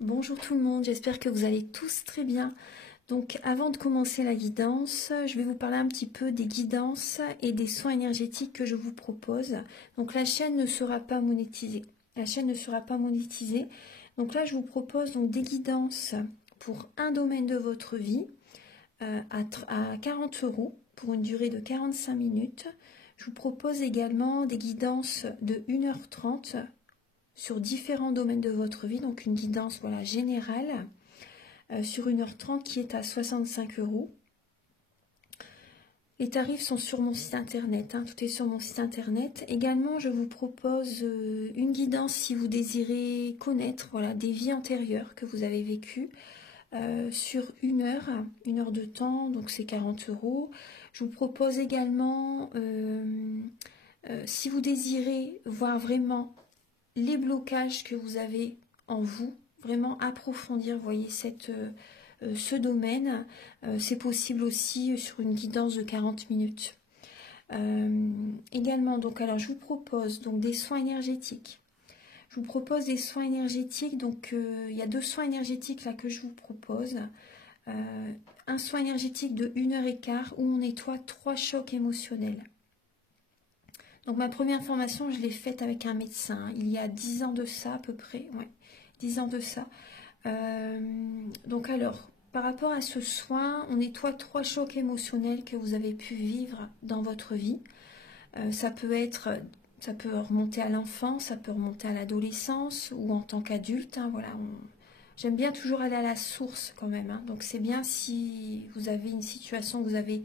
Bonjour tout le monde, j'espère que vous allez tous très bien. Donc avant de commencer la guidance, je vais vous parler un petit peu des guidances et des soins énergétiques que je vous propose. Donc la chaîne ne sera pas monétisée. La chaîne ne sera pas monétisée. Donc là je vous propose donc des guidances pour un domaine de votre vie à 40 € pour une durée de 45 minutes. Je vous propose également des guidances de 1h30 sur différents domaines de votre vie, donc une guidance générale sur 1h30 qui est à 65 €. Les tarifs sont sur mon site internet, tout est sur mon site internet. Également, je vous propose une guidance si vous désirez connaître des vies antérieures que vous avez vécues sur une heure de temps, donc c'est 40 €. Je vous propose également, si vous désirez voir vraiment les blocages que vous avez en vous, vraiment approfondir, voyez, ce domaine, c'est possible aussi sur une guidance de 40 minutes. Également, donc, alors je vous propose donc des soins énergétiques. Je vous propose des soins énergétiques, donc il y a 2 soins énergétiques là que je vous propose. Un soin énergétique de 1h15 où on nettoie 3 chocs émotionnels. Donc ma première formation, je l'ai faite avec un médecin, il y a 10 ans de ça à peu près, ouais, 10 ans de ça. Donc alors, par rapport à ce soin, on nettoie 3 chocs émotionnels que vous avez pu vivre dans votre vie. Ça peut remonter à l'enfance, ça peut remonter à l'adolescence ou en tant qu'adulte. Voilà, j'aime bien toujours aller à la source quand même. Donc c'est bien si vous avez une situation que vous avez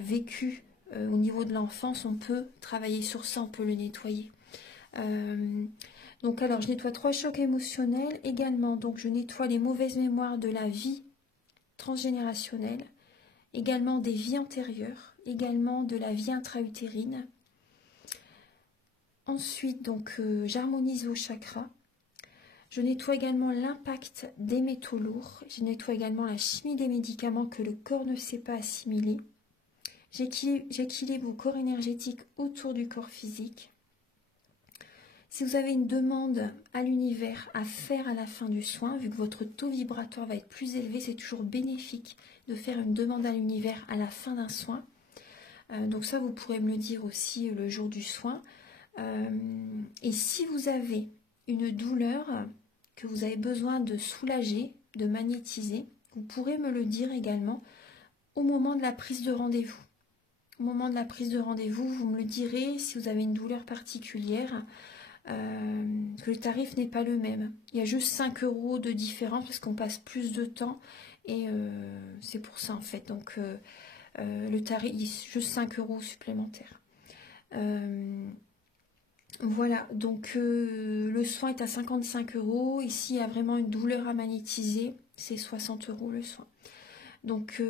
vécue au niveau de l'enfance, on peut travailler sur ça, on peut le nettoyer. Donc alors, je nettoie 3 chocs émotionnels également. Donc je nettoie les mauvaises mémoires de la vie transgénérationnelle, également des vies antérieures, également de la vie intra-utérine. Ensuite, donc j'harmonise vos chakras. Je nettoie également l'impact des métaux lourds. Je nettoie également la chimie des médicaments que le corps ne sait pas assimiler. J'équilibre vos corps énergétiques autour du corps physique. Si vous avez une demande à l'univers à faire à la fin du soin, vu que votre taux vibratoire va être plus élevé, c'est toujours bénéfique de faire une demande à l'univers à la fin d'un soin. Donc ça, vous pourrez me le dire aussi le jour du soin. Et si vous avez une douleur que vous avez besoin de soulager, de magnétiser, vous pourrez me le dire également au moment de la prise de rendez-vous. Au moment de la prise de rendez-vous, vous me le direz si vous avez une douleur particulière. Que le tarif n'est pas le même. Il y a juste 5 € de différence parce qu'on passe plus de temps et c'est pour ça en fait. Donc le tarif, juste 5 € supplémentaires. Voilà, donc le soin est à 55 €. Ici, il y a vraiment une douleur à magnétiser. C'est 60 € le soin. Donc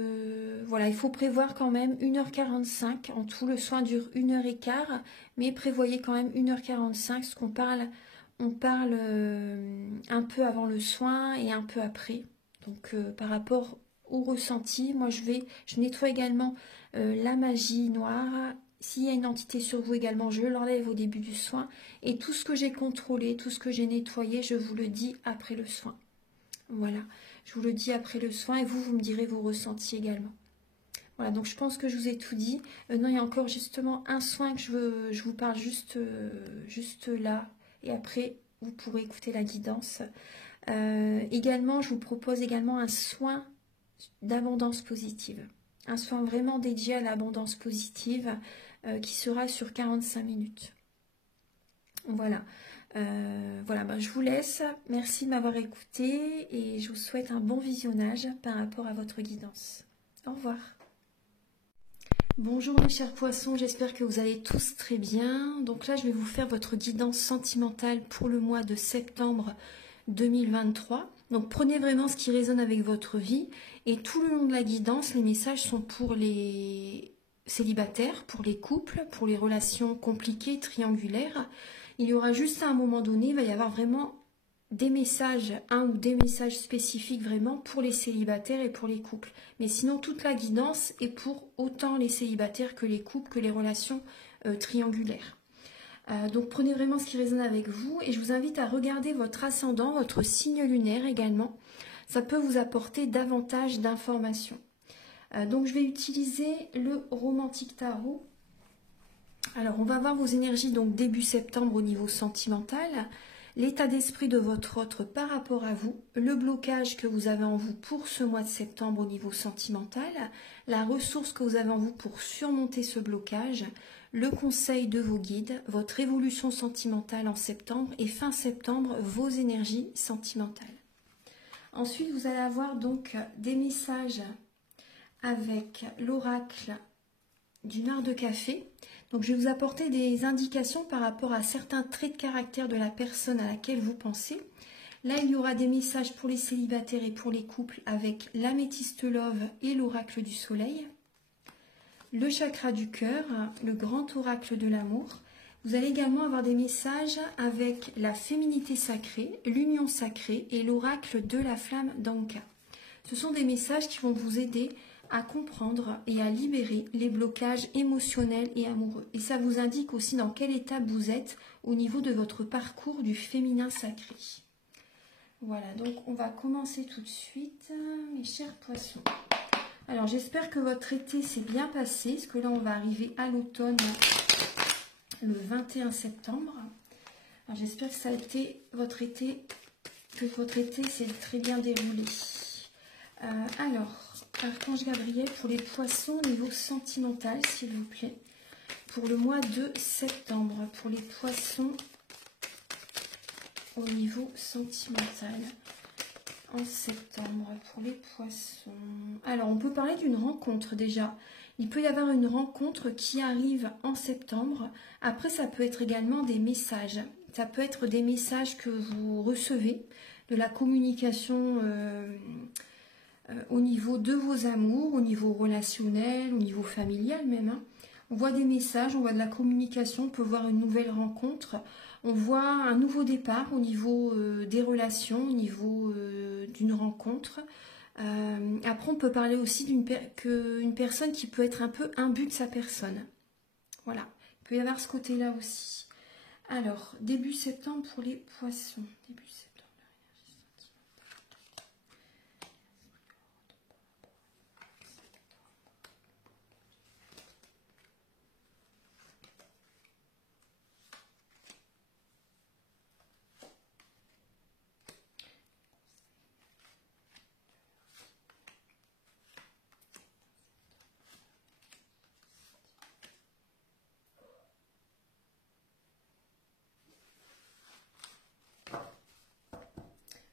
voilà, il faut prévoir quand même 1h45. En tout, le soin dure 1h15, mais prévoyez quand même 1h45, parce qu'on parle, on parle un peu avant le soin et un peu après. Donc par rapport au ressenti, moi je nettoie également la magie noire. S'il y a une entité sur vous également, je l'enlève au début du soin. Et tout ce que j'ai contrôlé, tout ce que j'ai nettoyé, je vous le dis après le soin. Voilà, je vous le dis après le soin et vous me direz vos ressentis également. Voilà, donc je pense que je vous ai tout dit. Non, il y a encore justement un soin que je vous parle juste là. Et après, vous pourrez écouter la guidance. Également, je vous propose également un soin d'abondance positive. Un soin vraiment dédié à l'abondance positive qui sera sur 45 minutes. Voilà. Je vous laisse. Merci de m'avoir écouté et je vous souhaite un bon visionnage par rapport à votre guidance. Au revoir. Bonjour mes chers poissons, j'espère que vous allez tous très bien. Donc là, je vais vous faire votre guidance sentimentale pour le mois de septembre 2023. Donc prenez vraiment ce qui résonne avec votre vie et tout le long de la guidance, les messages sont pour les célibataires, pour les couples, pour les relations compliquées, triangulaires. Il y aura juste à un moment donné, il va y avoir vraiment des messages, un ou des messages spécifiques vraiment pour les célibataires et pour les couples. Mais sinon, toute la guidance est pour autant les célibataires que les couples, que les relations triangulaires. Donc prenez vraiment ce qui résonne avec vous et je vous invite à regarder votre ascendant, votre signe lunaire également. Ça peut vous apporter davantage d'informations. Donc je vais utiliser le Romantique Tarot. Alors on va voir vos énergies donc début septembre au niveau sentimental, l'état d'esprit de votre autre par rapport à vous, le blocage que vous avez en vous pour ce mois de septembre au niveau sentimental, la ressource que vous avez en vous pour surmonter ce blocage, le conseil de vos guides, votre évolution sentimentale en septembre et fin septembre, vos énergies sentimentales. Ensuite, vous allez avoir donc des messages avec l'oracle du nard de café. Donc, je vais vous apporter des indications par rapport à certains traits de caractère de la personne à laquelle vous pensez. Là, il y aura des messages pour les célibataires et pour les couples avec l'améthyste love et l'oracle du soleil. Le chakra du cœur, le grand oracle de l'amour. Vous allez également avoir des messages avec la féminité sacrée, l'union sacrée et l'oracle de la flamme d'Anka. Ce sont des messages qui vont vous aider à comprendre et à libérer les blocages émotionnels et amoureux. Et ça vous indique aussi dans quelle étape vous êtes au niveau de votre parcours du féminin sacré. Voilà, donc on va commencer tout de suite, mes chers poissons. Alors j'espère que votre été s'est bien passé, parce que là on va arriver à l'automne le 21 septembre. J'espère que ça a été votre été, s'est très bien déroulé. Alors, Archange Gabriel pour les poissons au niveau sentimental, s'il vous plaît. Pour le mois de septembre, pour les poissons au niveau sentimental. En septembre, pour les poissons. Alors, on peut parler d'une rencontre déjà. Il peut y avoir une rencontre qui arrive en septembre. Après, ça peut être également des messages. Ça peut être des messages que vous recevez, de la communication au niveau de vos amours, au niveau relationnel, au niveau familial même. Hein. On voit des messages, on voit de la communication, on peut voir une nouvelle rencontre. On voit un nouveau départ au niveau des relations, au niveau d'une rencontre. Après, on peut parler aussi d'une personne qui peut être un peu imbue de sa personne. Voilà, il peut y avoir ce côté-là aussi. Alors, début septembre pour les poissons. Début septembre.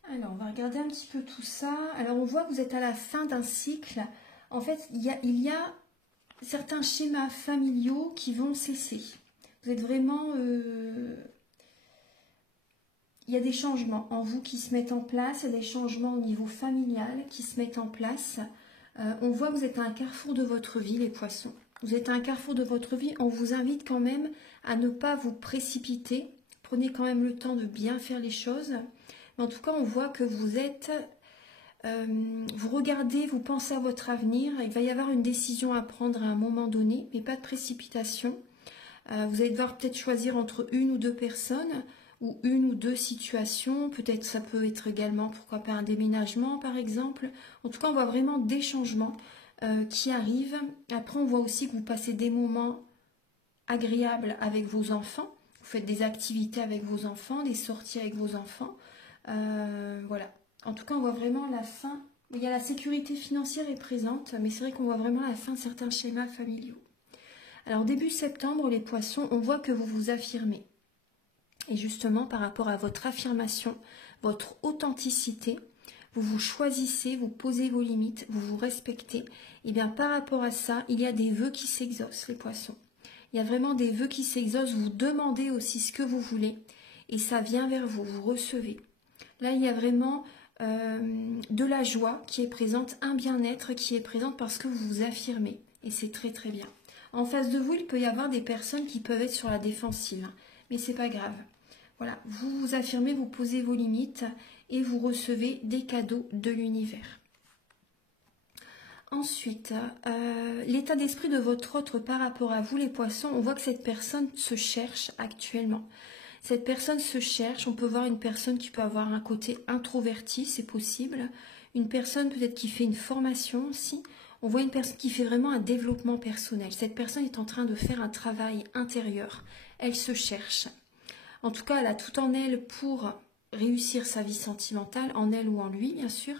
Alors, on va regarder un petit peu tout ça. Alors, on voit que vous êtes à la fin d'un cycle. En fait, il y a certains schémas familiaux qui vont cesser. Vous êtes vraiment... il y a des changements en vous qui se mettent en place. Il y a des changements au niveau familial qui se mettent en place. On voit que vous êtes à un carrefour de votre vie, les poissons. Vous êtes à un carrefour de votre vie. On vous invite quand même à ne pas vous précipiter. Prenez quand même le temps de bien faire les choses. Mais en tout cas, on voit que vous êtes, vous regardez, vous pensez à votre avenir. Il va y avoir une décision à prendre à un moment donné, mais pas de précipitation. Vous allez devoir peut-être choisir entre une ou deux personnes ou une ou deux situations. Peut-être ça peut être également, pourquoi pas, un déménagement par exemple. En tout cas, on voit vraiment des changements qui arrivent. Après, on voit aussi que vous passez des moments agréables avec vos enfants. Vous faites des activités avec vos enfants, des sorties avec vos enfants. Voilà. En tout cas, on voit vraiment la fin. Il y a la sécurité financière est présente, mais c'est vrai qu'on voit vraiment la fin de certains schémas familiaux. Alors, début septembre, les poissons, on voit que vous vous affirmez. Et justement, par rapport à votre affirmation, votre authenticité, vous vous choisissez, vous posez vos limites, vous vous respectez. Et bien, par rapport à ça, il y a des vœux qui s'exaucent, les poissons. Il y a vraiment des vœux qui s'exaucent. Vous demandez aussi ce que vous voulez. Et ça vient vers vous, vous recevez. Là, il y a vraiment de la joie qui est présente, un bien-être qui est présent parce que vous vous affirmez. Et c'est très très bien. En face de vous, il peut y avoir des personnes qui peuvent être sur la défensive. Hein, mais c'est pas grave. Voilà, vous vous affirmez, vous posez vos limites et vous recevez des cadeaux de l'univers. Ensuite, l'état d'esprit de votre autre par rapport à vous, les poissons, on voit que cette personne se cherche actuellement. Cette personne se cherche, on peut voir une personne qui peut avoir un côté introverti, c'est possible. Une personne peut-être qui fait une formation aussi. On voit une personne qui fait vraiment un développement personnel. Cette personne est en train de faire un travail intérieur. Elle se cherche. En tout cas, elle a tout en elle pour réussir sa vie sentimentale, en elle ou en lui, bien sûr.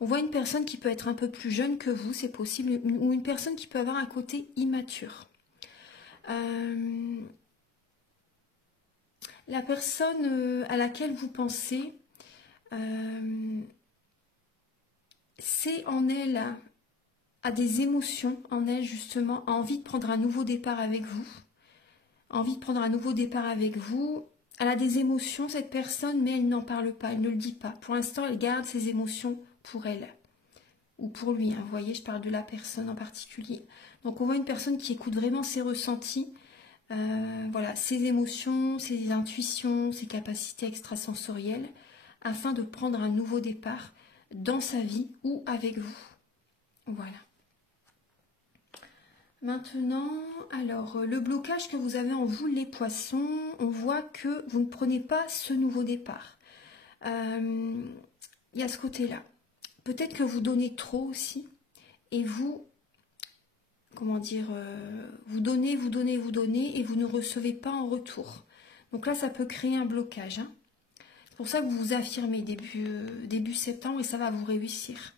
On voit une personne qui peut être un peu plus jeune que vous, c'est possible, ou une personne qui peut avoir un côté immature. La personne à laquelle vous pensez, c'est en elle, a des émotions en elle justement, a envie de prendre un nouveau départ avec vous. Envie de prendre un nouveau départ avec vous. Elle a des émotions, cette personne, mais elle n'en parle pas, elle ne le dit pas. Pour l'instant, elle garde ses émotions pour elle. Ou pour lui, hein. Vous voyez, je parle de la personne en particulier. Donc on voit une personne qui écoute vraiment ses ressentis, voilà, ses émotions, ses intuitions, ses capacités extrasensorielles, afin de prendre un nouveau départ dans sa vie ou avec vous. Voilà. Maintenant, alors, le blocage que vous avez en vous, les poissons, on voit que vous ne prenez pas ce nouveau départ. Il y a ce côté-là. Peut-être que vous donnez trop aussi, et vous, comment dire, vous donnez, et vous ne recevez pas en retour. Donc là, ça peut créer un blocage. Hein. C'est pour ça que vous vous affirmez début septembre, et ça va vous réussir.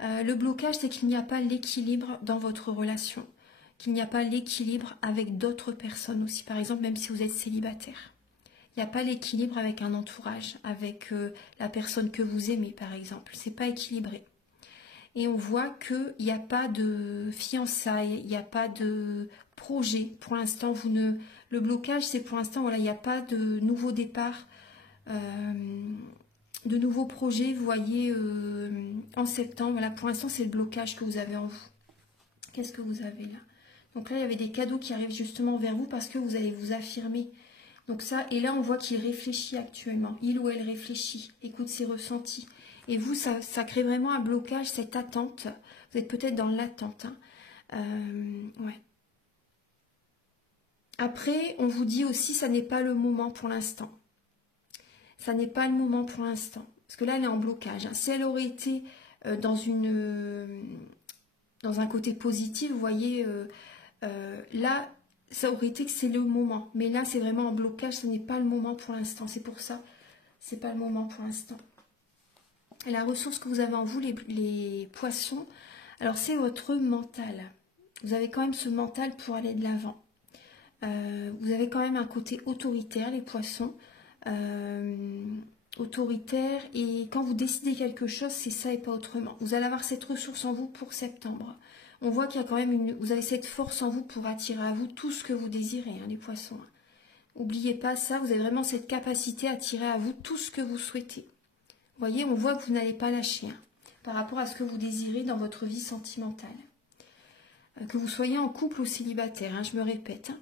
Le blocage, c'est qu'il n'y a pas l'équilibre dans votre relation, qu'il n'y a pas l'équilibre avec d'autres personnes aussi. Par exemple, même si vous êtes célibataire. Il n'y a pas l'équilibre avec un entourage, avec la personne que vous aimez, par exemple. C'est pas équilibré. Et on voit qu'il n'y a pas de fiançailles, il n'y a pas de projet. Pour l'instant, le blocage, c'est pour l'instant, voilà, il n'y a pas de nouveau départ, de nouveaux projets, vous voyez, en septembre. Voilà, pour l'instant, c'est le blocage que vous avez en vous. Qu'est-ce que vous avez là? Donc là, il y avait des cadeaux qui arrivent justement vers vous parce que vous allez vous affirmer. Donc ça, et là, on voit qu'il réfléchit actuellement. Il ou elle réfléchit, écoute ses ressentis. Et vous, ça crée vraiment un blocage, cette attente. Vous êtes peut-être dans l'attente. Hein. Ouais. Après, on vous dit aussi, ça n'est pas le moment pour l'instant. Ça n'est pas le moment pour l'instant. Parce que là, elle est en blocage. Hein. Si elle aurait été dans un côté positif, vous voyez, là, ça aurait été que c'est le moment. Mais là, c'est vraiment en blocage, ce n'est pas le moment pour l'instant. C'est pour ça, c'est pas le moment pour l'instant. Et la ressource que vous avez en vous, les poissons, alors c'est votre mental. Vous avez quand même ce mental pour aller de l'avant. Vous avez quand même un côté autoritaire, les poissons. Autoritaire, et quand vous décidez quelque chose, c'est ça et pas autrement. Vous allez avoir cette ressource en vous pour septembre. On voit qu'il y a quand même vous avez cette force en vous pour attirer à vous tout ce que vous désirez, hein, les poissons. N'oubliez pas ça, vous avez vraiment cette capacité à attirer à vous tout ce que vous souhaitez. Vous voyez, on voit que vous n'allez pas lâcher hein, par rapport à ce que vous désirez dans votre vie sentimentale. Que vous soyez en couple ou célibataire, hein, je me répète.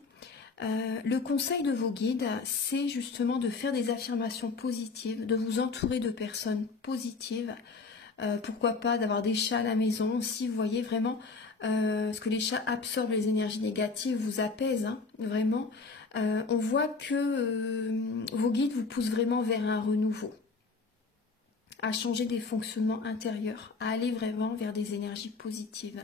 Le conseil de vos guides, c'est justement de faire des affirmations positives, de vous entourer de personnes positives. Pourquoi pas d'avoir des chats à la maison aussi, vous voyez vraiment, parce que les chats absorbent les énergies négatives, vous apaisent, hein, vraiment. On voit que vos guides vous poussent vraiment vers un renouveau, à changer des fonctionnements intérieurs, à aller vraiment vers des énergies positives.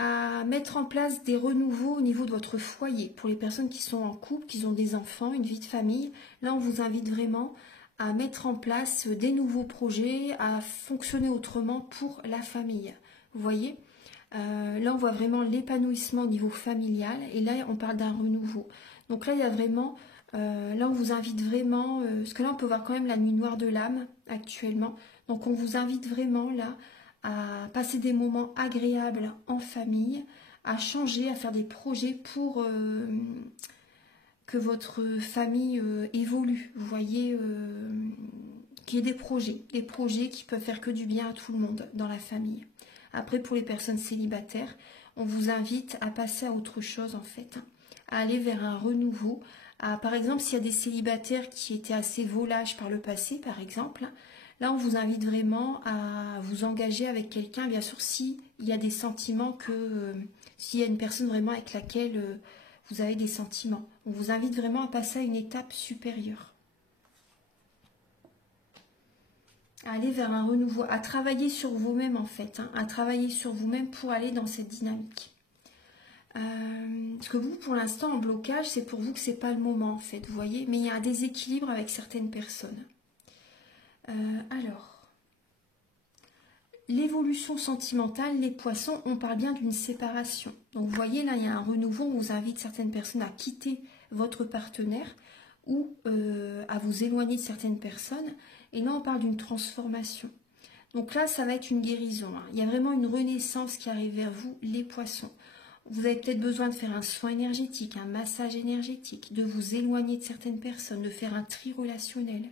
À mettre en place des renouveaux au niveau de votre foyer. Pour les personnes qui sont en couple, qui ont des enfants, une vie de famille, là on vous invite vraiment à mettre en place des nouveaux projets, à fonctionner autrement pour la famille. Vous voyez, là on voit vraiment l'épanouissement au niveau familial, et là on parle d'un renouveau. Donc là il y a vraiment, là on vous invite vraiment, parce que là on peut voir quand même la nuit noire de l'âme actuellement, donc on vous invite vraiment là à passer des moments agréables en famille, à changer, à faire des projets pour que votre famille évolue. Vous voyez, qu'il y ait des projets qui peuvent faire que du bien à tout le monde dans la famille. Après, pour les personnes célibataires, on vous invite à passer à autre chose en fait, à aller vers un renouveau, Par exemple, s'il y a des célibataires qui étaient assez volages par le passé, par exemple, là, on vous invite vraiment à vous engager avec quelqu'un, bien sûr, s'il y a des sentiments s'il y a une personne vraiment avec laquelle vous avez des sentiments. On vous invite vraiment à passer à une étape supérieure. À aller vers un renouveau, à travailler sur vous-même en fait, hein, à travailler sur vous-même pour aller dans cette dynamique. Parce que vous, pour l'instant, en blocage, c'est pour vous que c'est pas le moment en fait, vous voyez, mais il y a un déséquilibre avec certaines personnes. Alors, l'évolution sentimentale, les poissons, on parle bien d'une séparation. Donc vous voyez, là, il y a un renouveau, on vous invite certaines personnes à quitter votre partenaire ou à vous éloigner de certaines personnes. Et là, on parle d'une transformation. Donc là, ça va être une guérison, hein. Il y a vraiment une renaissance qui arrive vers vous, les poissons. Vous avez peut-être besoin de faire un soin énergétique, un massage énergétique, de vous éloigner de certaines personnes, de faire un tri relationnel,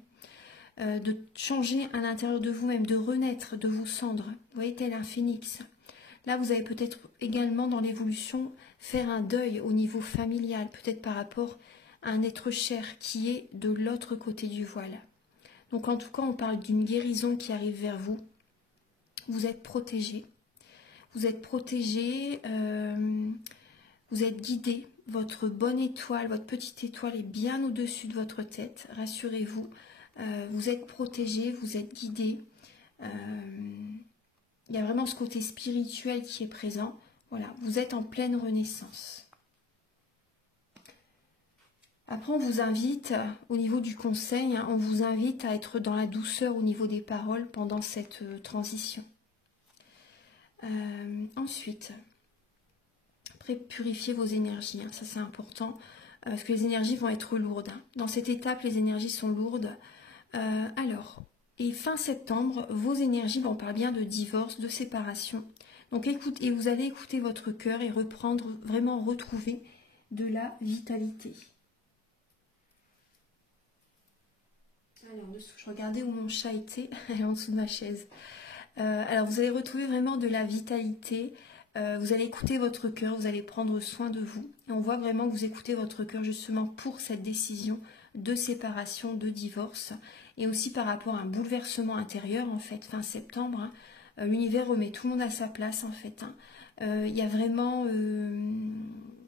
de changer à l'intérieur de vous-même, de renaître de vos cendres. Vous voyez, tel un phénix. Là, vous allez peut-être également dans l'évolution faire un deuil au niveau familial, peut-être par rapport à un être cher qui est de l'autre côté du voile. Donc en tout cas, on parle d'une guérison qui arrive vers vous. Vous êtes protégé. Vous êtes protégé, vous êtes guidé. Votre bonne étoile, votre petite étoile est bien au-dessus de votre tête. Rassurez-vous, vous êtes protégé, vous êtes guidé. Il y a vraiment ce côté spirituel qui est présent. Voilà, vous êtes en pleine renaissance. Après, on vous invite, au niveau du conseil, hein, on vous invite à être dans la douceur au niveau des paroles pendant cette transition. Ensuite, après, purifiez vos énergies, hein, ça c'est important, parce que les énergies vont être lourdes. Hein. Dans cette étape, les énergies sont lourdes. Et fin septembre, vos énergies, on parle bien de divorce, de séparation. Donc écoutez, et vous allez écouter votre cœur et reprendre, vraiment retrouver de la vitalité. Alors, je regardais où mon chat était, elle est en dessous de ma chaise. Alors, vous allez retrouver vraiment de la vitalité. Vous allez écouter votre cœur, vous allez prendre soin de vous. Et on voit vraiment que vous écoutez votre cœur justement pour cette décision de séparation, de divorce. Et aussi par rapport à un bouleversement intérieur, en fait, fin septembre. Hein, l'univers remet tout le monde à sa place, en fait. Hein. Il y a vraiment,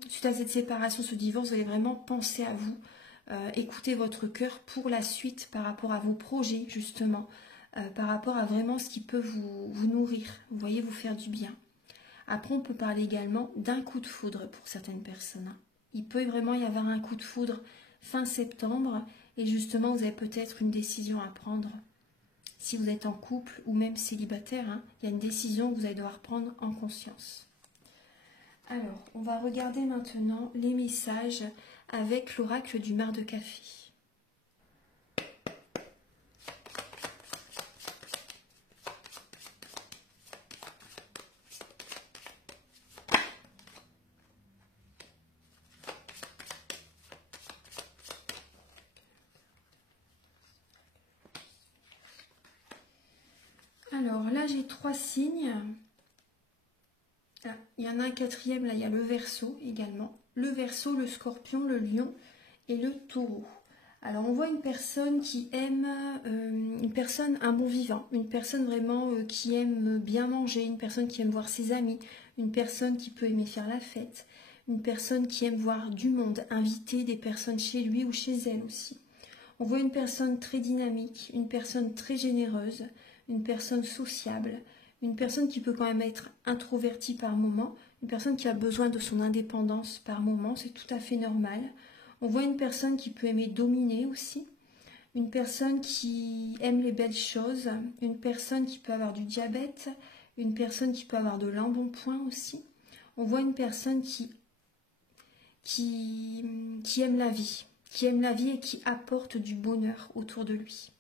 suite à cette séparation, ce divorce, vous allez vraiment penser à vous. Écoutez votre cœur pour la suite par rapport à vos projets justement, par rapport à vraiment ce qui peut vous nourrir, vous voyez, vous faire du bien. Après, on peut parler également d'un coup de foudre pour certaines personnes. Hein. Il peut vraiment y avoir un coup de foudre fin septembre et justement, vous avez peut-être une décision à prendre. Si vous êtes en couple ou même célibataire, hein, il y a une décision que vous allez devoir prendre en conscience. Alors, on va regarder maintenant les messages avec l'oracle du mar de café. Alors là, j'ai 3 signes. Ah, il y en a un quatrième, là, il y a le Verseau également. Le Verseau, le Scorpion, le Lion et le Taureau. Alors, on voit une personne qui aime, un bon vivant, une personne vraiment qui aime bien manger, une personne qui aime voir ses amis, une personne qui peut aimer faire la fête, une personne qui aime voir du monde, inviter des personnes chez lui ou chez elle aussi. On voit une personne très dynamique, une personne très généreuse, une personne sociable, une personne qui peut quand même être introvertie par moment, une personne qui a besoin de son indépendance par moment, c'est tout à fait normal. On voit une personne qui peut aimer dominer aussi, une personne qui aime les belles choses, une personne qui peut avoir du diabète, une personne qui peut avoir de l'embonpoint aussi. On voit une personne qui aime la vie, et qui apporte du bonheur autour de lui.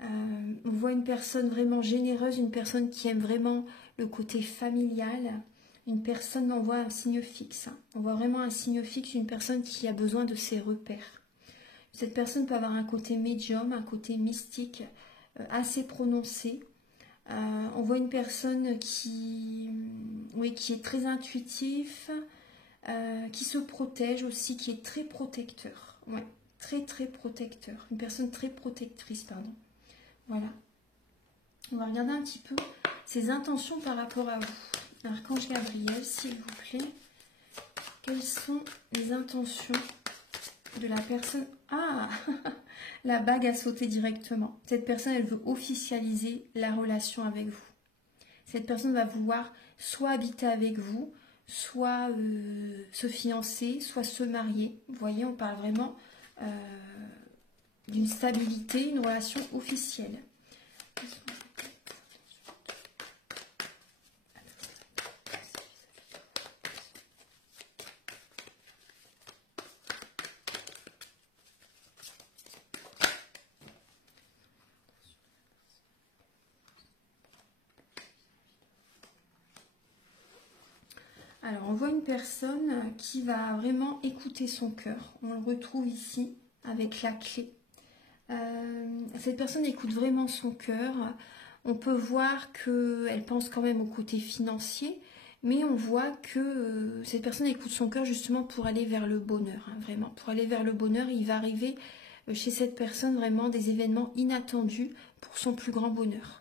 On voit une personne vraiment généreuse, une personne qui aime vraiment le côté familial, une personne, on voit un signe fixe, hein. On voit vraiment un signe fixe, une personne qui a besoin de ses repères. Cette personne peut avoir un côté médium, un côté mystique assez prononcé. On voit une personne qui est très intuitif, qui se protège aussi, qui est très protecteur. Ouais, très très protecteur. Une personne très protectrice, pardon. Voilà. On va regarder un petit peu ses intentions par rapport à vous. Archange Gabriel, s'il vous plaît. Quelles sont les intentions de la personne? Ah, la bague a sauté directement. Cette personne, elle veut officialiser la relation avec vous. Cette personne va vouloir soit habiter avec vous, soit se fiancer, soit se marier. Vous voyez, on parle vraiment d'une stabilité, une relation officielle. Alors, on voit une personne qui va vraiment écouter son cœur. On le retrouve ici avec la clé. Cette personne écoute vraiment son cœur. On peut voir qu'elle pense quand même au côté financier, mais on voit que cette personne écoute son cœur justement pour aller vers le bonheur. Hein, vraiment, pour aller vers le bonheur, il va arriver chez cette personne vraiment des événements inattendus pour son plus grand bonheur.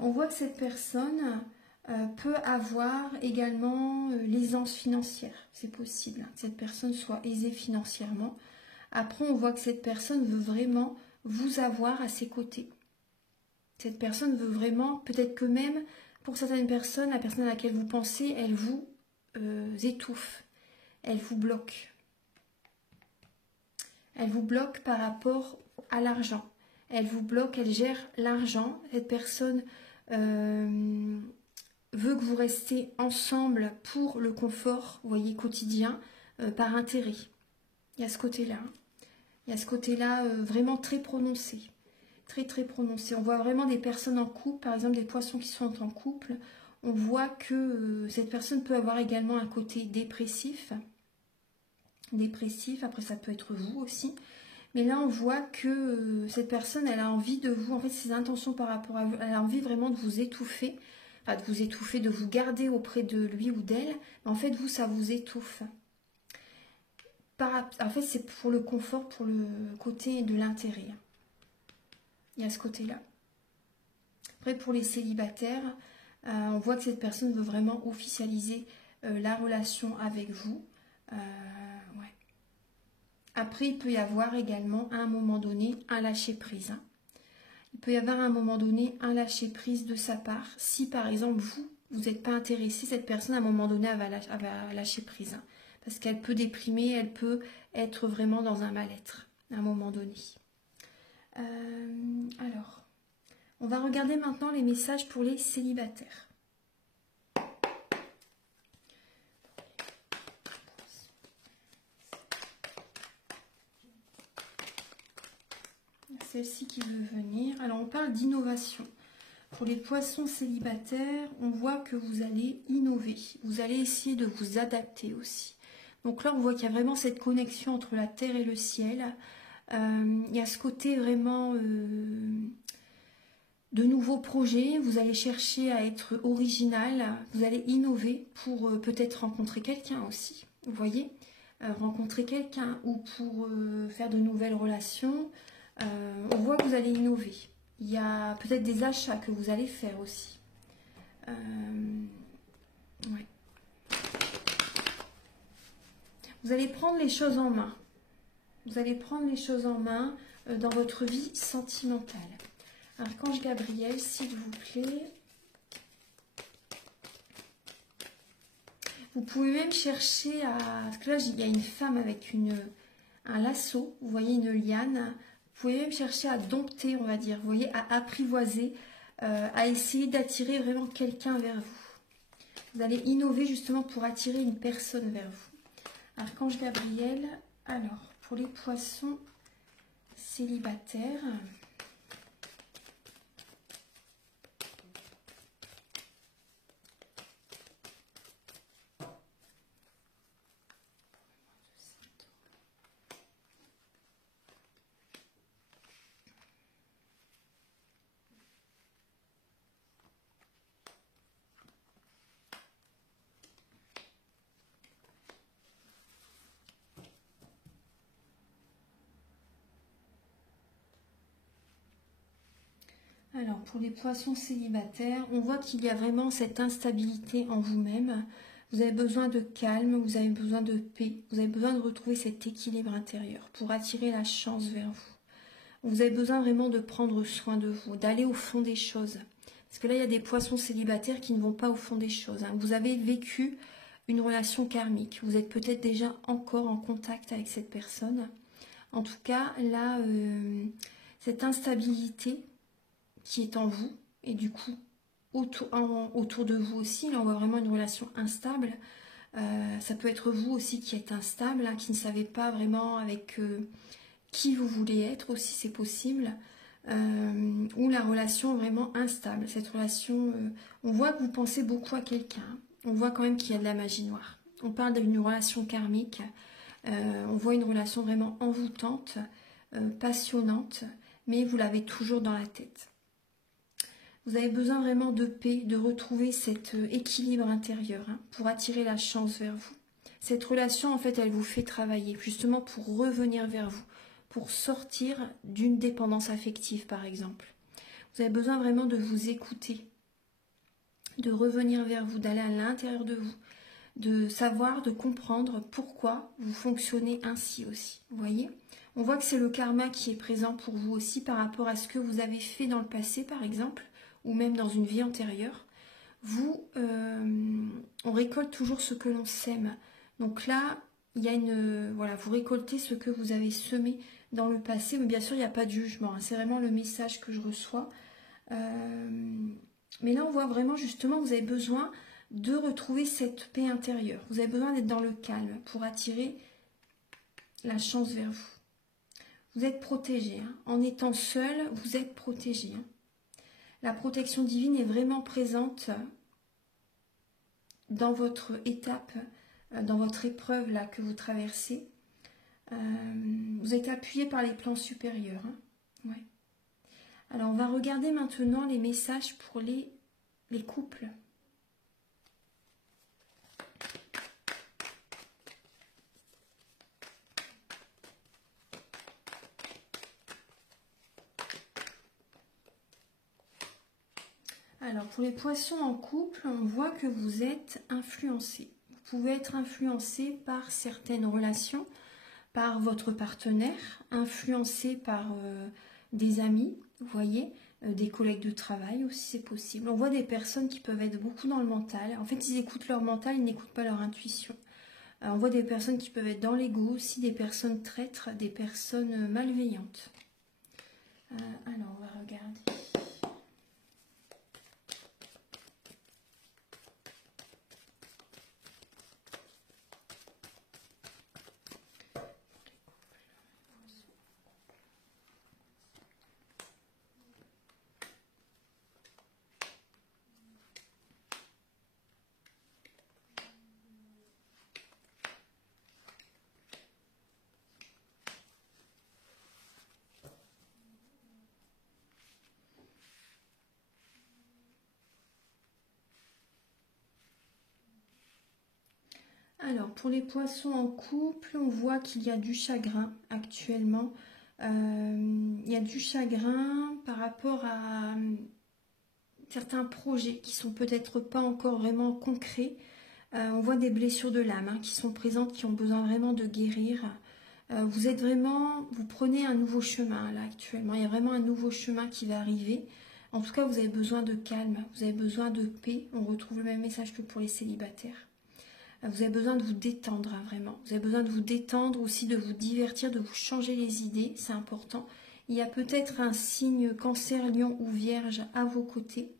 On voit que cette personne peut avoir également l'aisance financière. C'est possible que cette personne soit aisée financièrement. Après, on voit que cette personne veut vraiment vous avoir à ses côtés. Cette personne veut vraiment, peut-être que même pour certaines personnes, la personne à laquelle vous pensez, elle vous étouffe, elle vous bloque. Elle vous bloque par rapport à l'argent. Elle vous bloque, elle gère l'argent. Cette personne veut que vous restiez ensemble pour le confort, vous voyez, quotidien, par intérêt. Il y a ce côté-là. Il y a ce côté-là vraiment très prononcé. Très très prononcé. On voit vraiment des personnes en couple, par exemple des poissons qui sont en couple. On voit que cette personne peut avoir également un côté dépressif. Dépressif, après ça peut être vous aussi. Mais là on voit que cette personne, elle a envie de vous, en fait ses intentions par rapport à vous, elle a envie vraiment de vous étouffer. Enfin de vous étouffer, de vous garder auprès de lui ou d'elle. En fait vous, ça vous étouffe. En fait c'est pour le confort, pour le côté de l'intérêt. Il y a ce côté-là. Après, pour les célibataires, on voit que cette personne veut vraiment officialiser la relation avec vous. Ouais. Après, il peut y avoir également, à un moment donné, un lâcher-prise. Hein. Il peut y avoir, à un moment donné, un lâcher-prise de sa part. Si, par exemple, vous n'êtes pas intéressé, cette personne, à un moment donné, elle va lâcher prise. Hein. Parce qu'elle peut déprimer, elle peut être vraiment dans un mal-être, à un moment donné. Alors, on va regarder maintenant les messages pour les célibataires. Celle-ci qui veut venir. Alors, on parle d'innovation. Pour les poissons célibataires, on voit que vous allez innover. Vous allez essayer de vous adapter aussi. Donc là, on voit qu'il y a vraiment cette connexion entre la terre et le ciel. Il y a ce côté vraiment de nouveaux projets, vous allez chercher à être original, vous allez innover pour peut-être rencontrer quelqu'un aussi, vous voyez, rencontrer quelqu'un ou pour faire de nouvelles relations, on voit que vous allez innover. Il y a peut-être des achats que vous allez faire aussi. Ouais. Vous allez prendre les choses en main. Vous allez prendre les choses en main dans votre vie sentimentale. Archange Gabriel, s'il vous plaît. Vous pouvez même chercher à... Parce que là, il y a une femme avec un lasso, vous voyez, une liane. Vous pouvez même chercher à dompter, on va dire, vous voyez, à apprivoiser, à essayer d'attirer vraiment quelqu'un vers vous. Vous allez innover justement pour attirer une personne vers vous. Archange Gabriel, alors, pour les poissons célibataires... Alors, pour les poissons célibataires, on voit qu'il y a vraiment cette instabilité en vous-même. Vous avez besoin de calme, vous avez besoin de paix, vous avez besoin de retrouver cet équilibre intérieur pour attirer la chance vers vous. Vous avez besoin vraiment de prendre soin de vous, d'aller au fond des choses. Parce que là, il y a des poissons célibataires qui ne vont pas au fond des choses. Vous avez vécu une relation karmique. Vous êtes peut-être déjà encore en contact avec cette personne. En tout cas, là, cette instabilité qui est en vous, et du coup, autour de vous aussi, là, on voit vraiment une relation instable. Ça peut être vous aussi qui êtes instable, hein, qui ne savez pas vraiment avec qui vous voulez être aussi, c'est possible. Ou la relation vraiment instable. Cette relation, on voit que vous pensez beaucoup à quelqu'un. On voit quand même qu'il y a de la magie noire. On parle d'une relation karmique. On voit une relation vraiment envoûtante, passionnante, mais vous l'avez toujours dans la tête. Vous avez besoin vraiment de paix, de retrouver cet équilibre intérieur, hein, pour attirer la chance vers vous. Cette relation, en fait, elle vous fait travailler justement pour revenir vers vous, pour sortir d'une dépendance affective, par exemple. Vous avez besoin vraiment de vous écouter, de revenir vers vous, d'aller à l'intérieur de vous, de savoir, de comprendre pourquoi vous fonctionnez ainsi aussi. Vous voyez? On voit que c'est le karma qui est présent pour vous aussi par rapport à ce que vous avez fait dans le passé, par exemple, ou même dans une vie antérieure. On récolte toujours ce que l'on sème. Donc là, il y a voilà, vous récoltez ce que vous avez semé dans le passé, mais bien sûr, il n'y a pas de jugement. Hein. C'est vraiment le message que je reçois. Mais là, on voit vraiment, justement, vous avez besoin de retrouver cette paix intérieure. Vous avez besoin d'être dans le calme pour attirer la chance vers vous. Vous êtes protégé. Hein. En étant seul, vous êtes protégé. Hein. La protection divine est vraiment présente dans votre étape, dans votre épreuve là que vous traversez. Vous êtes appuyé par les plans supérieurs. Hein. Ouais. Alors, on va regarder maintenant les messages pour les couples. Alors, pour les poissons en couple, on voit que vous êtes influencé. Vous pouvez être influencé par certaines relations, par votre partenaire, influencé par des amis, vous voyez, des collègues de travail aussi, c'est possible. On voit des personnes qui peuvent être beaucoup dans le mental. En fait, ils écoutent leur mental, ils n'écoutent pas leur intuition. On voit des personnes qui peuvent être dans l'ego aussi, des personnes traîtres, des personnes malveillantes. Alors, on va regarder. Alors, pour les poissons en couple, on voit qu'il y a du chagrin actuellement. Il y a du chagrin par rapport à certains projets qui sont peut-être pas encore vraiment concrets. On voit des blessures de l'âme, hein, qui sont présentes, qui ont besoin vraiment de guérir. Vous prenez un nouveau chemin là actuellement. Il y a vraiment un nouveau chemin qui va arriver. En tout cas, vous avez besoin de calme, vous avez besoin de paix. On retrouve le même message que pour les célibataires. Vous avez besoin de vous détendre, hein, vraiment. Vous avez besoin de vous détendre, aussi de vous divertir, de vous changer les idées, c'est important. Il y a peut-être un signe cancer, lion ou vierge à vos côtés.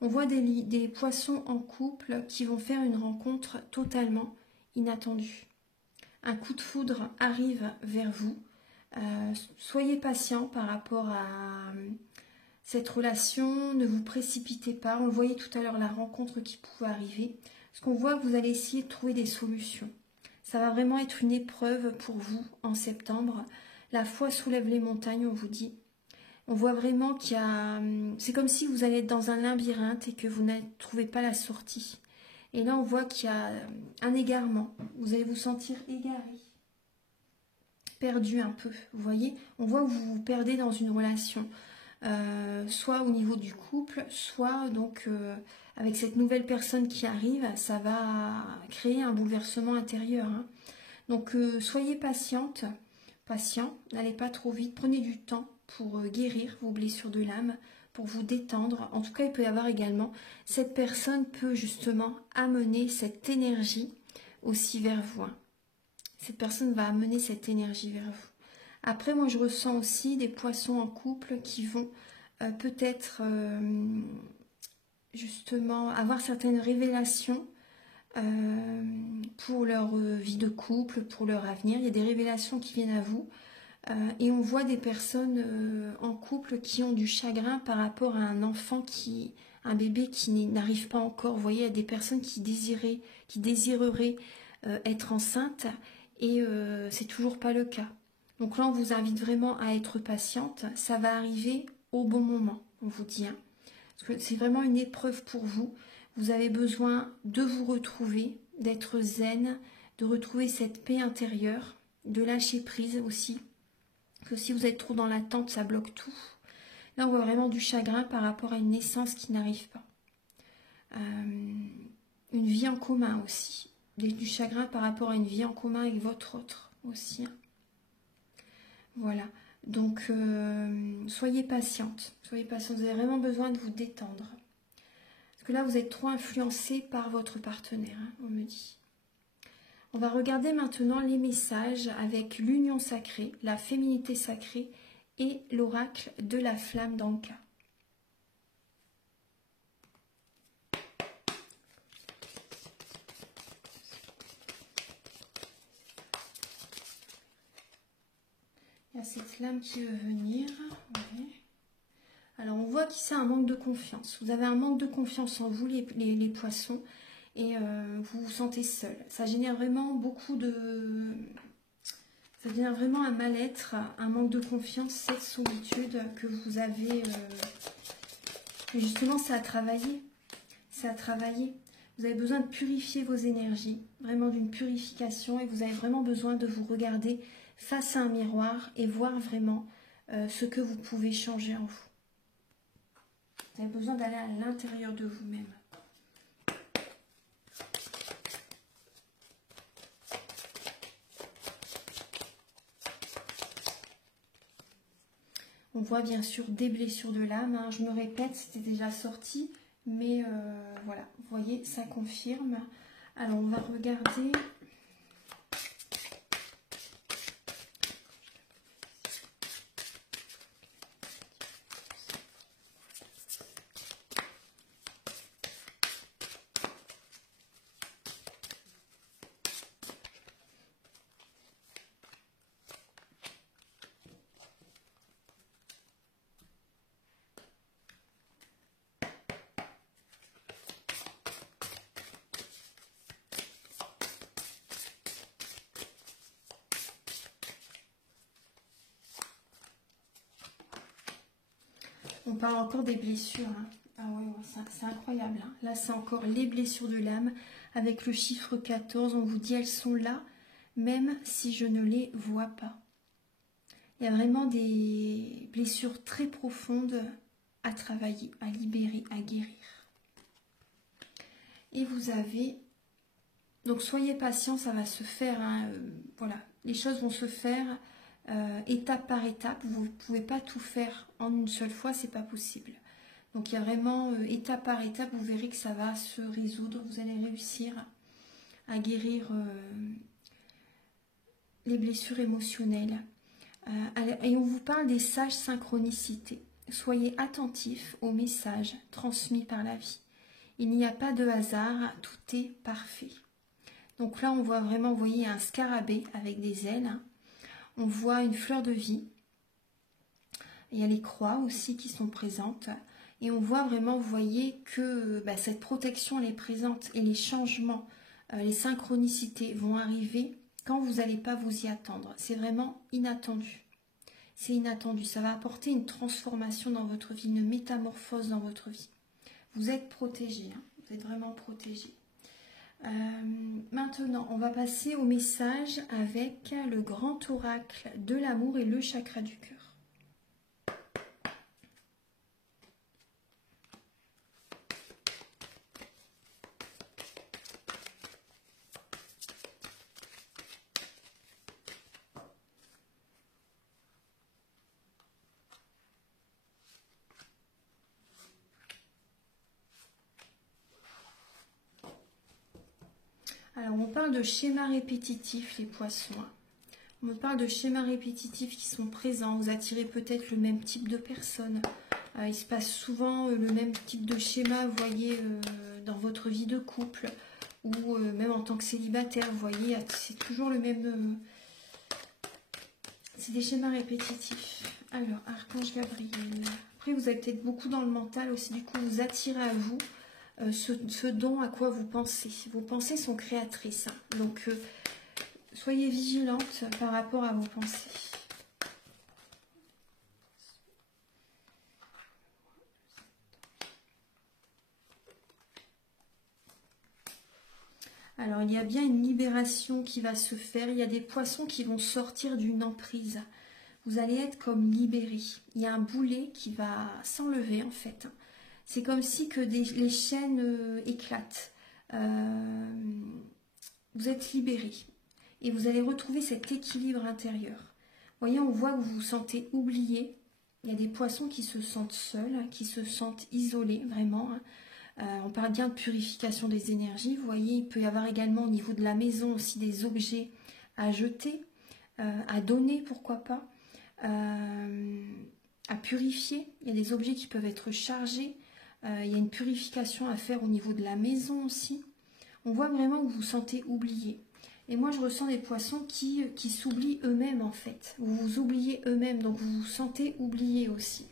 On voit des poissons en couple qui vont faire une rencontre totalement inattendue. Un coup de foudre arrive vers vous. Soyez patient par rapport à cette relation, ne vous précipitez pas. On le voyait tout à l'heure, la rencontre qui pouvait arriver. Parce qu'on voit que vous allez essayer de trouver des solutions. Ça va vraiment être une épreuve pour vous en septembre. La foi soulève les montagnes, on vous dit. On voit vraiment qu'il y a... C'est comme si vous allez être dans un labyrinthe et que vous ne trouvez pas la sortie. Et là, on voit qu'il y a un égarement. Vous allez vous sentir égaré, perdu un peu. Vous voyez, on voit que vous vous perdez dans une relation. soit au niveau du couple, soit donc avec cette nouvelle personne qui arrive, ça va créer un bouleversement intérieur. Hein. Donc soyez patient, n'allez pas trop vite, prenez du temps pour guérir vos blessures de l'âme, pour vous détendre. En tout cas, il peut y avoir également, cette personne peut justement amener cette énergie aussi vers vous. Hein. Cette personne va amener cette énergie vers vous. Après, moi, je ressens aussi des poissons en couple qui vont peut-être justement avoir certaines révélations pour leur vie de couple, pour leur avenir. Il y a des révélations qui viennent à vous. Et on voit des personnes en couple qui ont du chagrin par rapport à un enfant un bébé qui n'arrive pas encore. Vous voyez, il y a des personnes qui désireraient être enceintes et c'est toujours pas le cas. Donc là, on vous invite vraiment à être patiente. Ça va arriver au bon moment, on vous dit. Hein. Parce que c'est vraiment une épreuve pour vous. Vous avez besoin de vous retrouver, d'être zen, de retrouver cette paix intérieure, de lâcher prise aussi. Parce que si vous êtes trop dans l'attente, ça bloque tout. Là, on voit vraiment du chagrin par rapport à une naissance qui n'arrive pas. Une vie en commun aussi. Du chagrin par rapport à une vie en commun avec votre autre aussi. Hein. Voilà. Donc, soyez patiente. Soyez patiente. Vous avez vraiment besoin de vous détendre. Parce que là, vous êtes trop influencé par votre partenaire, hein, on me dit. On va regarder maintenant les messages avec l'union sacrée, la féminité sacrée et l'oracle de la flamme d'Anka. Il y a cette flamme qui veut venir. Ouais. Alors, on voit qu'ici, c'est un manque de confiance. Vous avez un manque de confiance en vous, les poissons, et vous vous sentez seul. Ça génère vraiment beaucoup de... Ça génère vraiment un mal-être, un manque de confiance, cette solitude que vous avez... Et justement, ça a travaillé. Ça a travaillé. Vous avez besoin de purifier vos énergies, vraiment d'une purification, et vous avez vraiment besoin de vous regarder face à un miroir et voir vraiment ce que vous pouvez changer en vous. Vous avez besoin d'aller à l'intérieur de vous-même. On voit bien sûr des blessures de l'âme. Hein. Je me répète, c'était déjà sorti. Mais voilà, vous voyez, ça confirme. Alors, on va regarder... On parle encore des blessures. Hein. Ah ouais, c'est incroyable. Hein. Là, c'est encore les blessures de l'âme. Avec le chiffre 14, on vous dit elles sont là, même si je ne les vois pas. Il y a vraiment des blessures très profondes à travailler, à libérer, à guérir. Et vous avez... Donc, soyez patient, ça va se faire. Hein. Voilà, les choses vont se faire... étape par étape, vous ne pouvez pas tout faire en une seule fois, c'est pas possible. Donc il y a vraiment étape par étape, vous verrez que ça va se résoudre, vous allez réussir à guérir les blessures émotionnelles. Et on vous parle des sages synchronicités. Soyez attentifs aux messages transmis par la vie. Il n'y a pas de hasard, tout est parfait. Donc là on voit vraiment, vous voyez, un scarabée avec des ailes. On voit une fleur de vie. Il y a les croix aussi qui sont présentes. Et on voit vraiment, vous voyez, que cette protection elle est présente. Et les changements, les synchronicités vont arriver quand vous n'allez pas vous y attendre. C'est vraiment inattendu. C'est inattendu. Ça va apporter une transformation dans votre vie, une métamorphose dans votre vie. Vous êtes protégés. Hein, vous êtes vraiment protégés. Maintenant, on va passer au message avec le grand oracle de l'amour et le chakra du cœur. Alors, on parle de schémas répétitifs, les poissons. On me parle de schémas répétitifs qui sont présents. Vous attirez peut-être le même type de personne. Il se passe souvent le même type de schéma, vous voyez, dans votre vie de couple. Ou même en tant que célibataire, vous voyez, c'est toujours le même... c'est des schémas répétitifs. Alors, Archange Gabriel. Après, vous avez peut-être beaucoup dans le mental aussi. Du coup, vous attirez à vous ce dont à quoi vous pensez. Vos pensées sont créatrices. Donc, soyez vigilante par rapport à vos pensées. Alors, il y a bien une libération qui va se faire. Il y a des poissons qui vont sortir d'une emprise. Vous allez être comme libéré. Il y a un boulet qui va s'enlever, en fait. C'est comme si que les chaînes éclatent. Vous êtes libéré. Et vous allez retrouver cet équilibre intérieur. Vous voyez, on voit que vous vous sentez oublié. Il y a des poissons qui se sentent seuls, qui se sentent isolés, vraiment. On parle bien de purification des énergies. Vous voyez, il peut y avoir également au niveau de la maison aussi des objets à jeter, à donner, pourquoi pas, à purifier. Il y a des objets qui peuvent être chargés. Il y a une purification à faire au niveau de la maison aussi. On voit vraiment que vous vous sentez oublié. Et moi, je ressens des poissons qui s'oublient eux-mêmes, en fait. Vous vous oubliez eux-mêmes, donc vous vous sentez oublié aussi.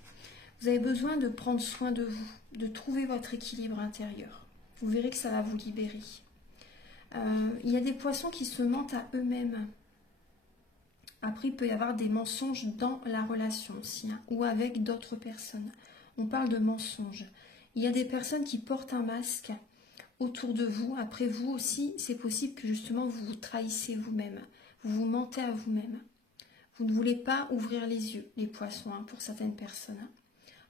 Vous avez besoin de prendre soin de vous, de trouver votre équilibre intérieur. Vous verrez que ça va vous libérer. Il y a des poissons qui se mentent à eux-mêmes. Après, il peut y avoir des mensonges dans la relation aussi, ou avec d'autres personnes. On parle de mensonges. Il y a des personnes qui portent un masque autour de vous. Après vous aussi, c'est possible que justement vous vous trahissez vous-même. Vous vous mentez à vous-même. Vous ne voulez pas ouvrir les yeux, les poissons, pour certaines personnes.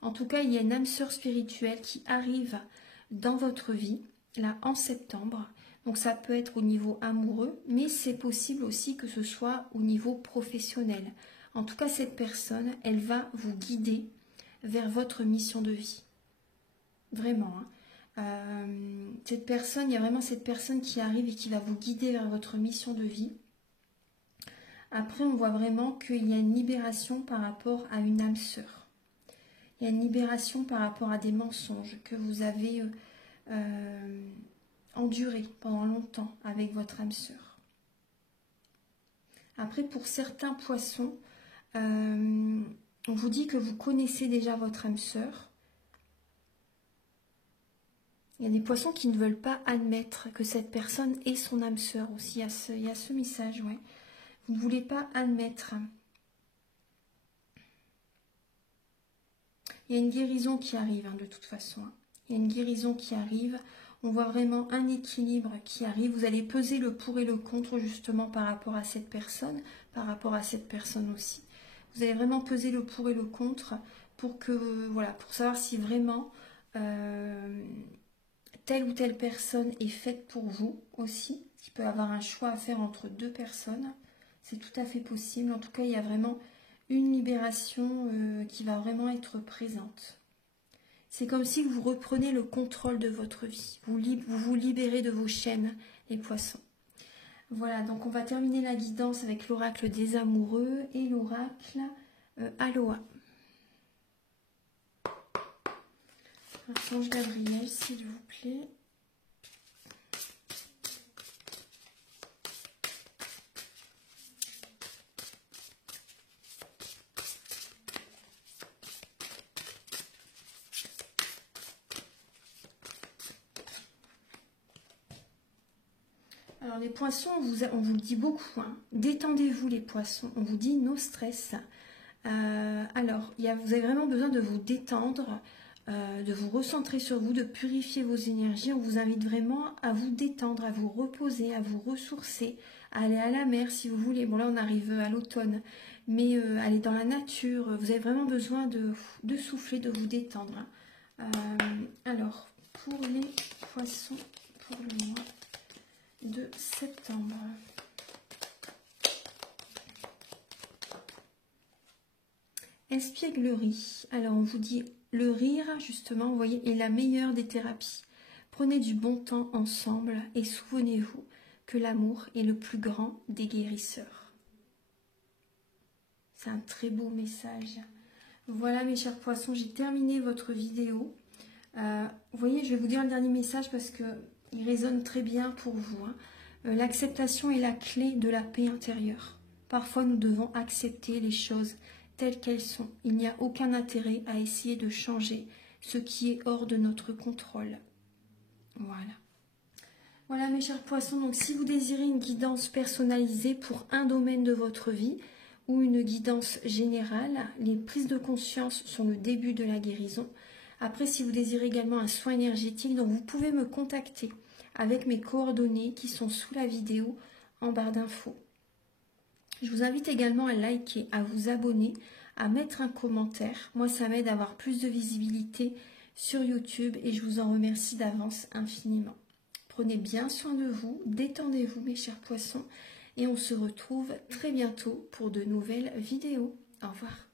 En tout cas, il y a une âme sœur spirituelle qui arrive dans votre vie, là, en septembre. Donc ça peut être au niveau amoureux, mais c'est possible aussi que ce soit au niveau professionnel. En tout cas, cette personne, elle va vous guider vers votre mission de vie. Vraiment, cette personne, il y a vraiment cette personne qui arrive et qui va vous guider vers votre mission de vie. Après, on voit vraiment qu'il y a une libération par rapport à une âme sœur. Il y a une libération par rapport à des mensonges que vous avez endurés pendant longtemps avec votre âme sœur. Après, pour certains poissons, on vous dit que vous connaissez déjà votre âme sœur. Il y a des poissons qui ne veulent pas admettre que cette personne est son âme sœur aussi. Il y a ce message, ouais. Vous ne voulez pas admettre. Il y a une guérison qui arrive, de toute façon. Il y a une guérison qui arrive. On voit vraiment un équilibre qui arrive. Vous allez peser le pour et le contre, justement, par rapport à cette personne, par rapport à cette personne aussi. Vous allez vraiment peser le pour et le contre pour que, voilà, pour savoir si vraiment telle ou telle personne est faite pour vous aussi. Il peut y avoir un choix à faire entre deux personnes. C'est tout à fait possible. En tout cas, il y a vraiment une libération qui va vraiment être présente. C'est comme si vous reprenez le contrôle de votre vie. Vous vous libérez de vos chaînes, les poissons. Voilà, donc on va terminer la guidance avec l'oracle des amoureux et l'oracle Aloha. Archange Gabriel, s'il vous plaît. Alors les poissons, on vous le dit beaucoup, détendez-vous les poissons, on vous dit no stress. Alors, vous avez vraiment besoin de vous détendre, de vous recentrer sur vous, de purifier vos énergies. On vous invite vraiment à vous détendre, à vous reposer, à vous ressourcer, à aller à la mer si vous voulez. Bon là on arrive à l'automne, mais aller dans la nature, vous avez vraiment besoin de souffler, de vous détendre. Alors, pour les poissons, pour le mois de septembre. Espièglerie. Alors on vous dit le rire justement, vous voyez, est la meilleure des thérapies. Prenez du bon temps ensemble et souvenez-vous que l'amour est le plus grand des guérisseurs. C'est un très beau message. Voilà mes chers poissons, j'ai terminé votre vidéo. Vous voyez, je vais vous dire le dernier message parce qu'il résonne très bien pour vous. Hein. L'acceptation est la clé de la paix intérieure. Parfois, nous devons accepter les choses telles qu'elles sont. Il n'y a aucun intérêt à essayer de changer ce qui est hors de notre contrôle. Voilà. Voilà mes chers poissons, donc si vous désirez une guidance personnalisée pour un domaine de votre vie ou une guidance générale, les prises de conscience sont le début de la guérison. Après, si vous désirez également un soin énergétique, donc vous pouvez me contacter avec mes coordonnées qui sont sous la vidéo en barre d'infos. Je vous invite également à liker, à vous abonner, à mettre un commentaire. Moi, ça m'aide à avoir plus de visibilité sur YouTube et je vous en remercie d'avance infiniment. Prenez bien soin de vous, détendez-vous mes chers poissons et on se retrouve très bientôt pour de nouvelles vidéos. Au revoir.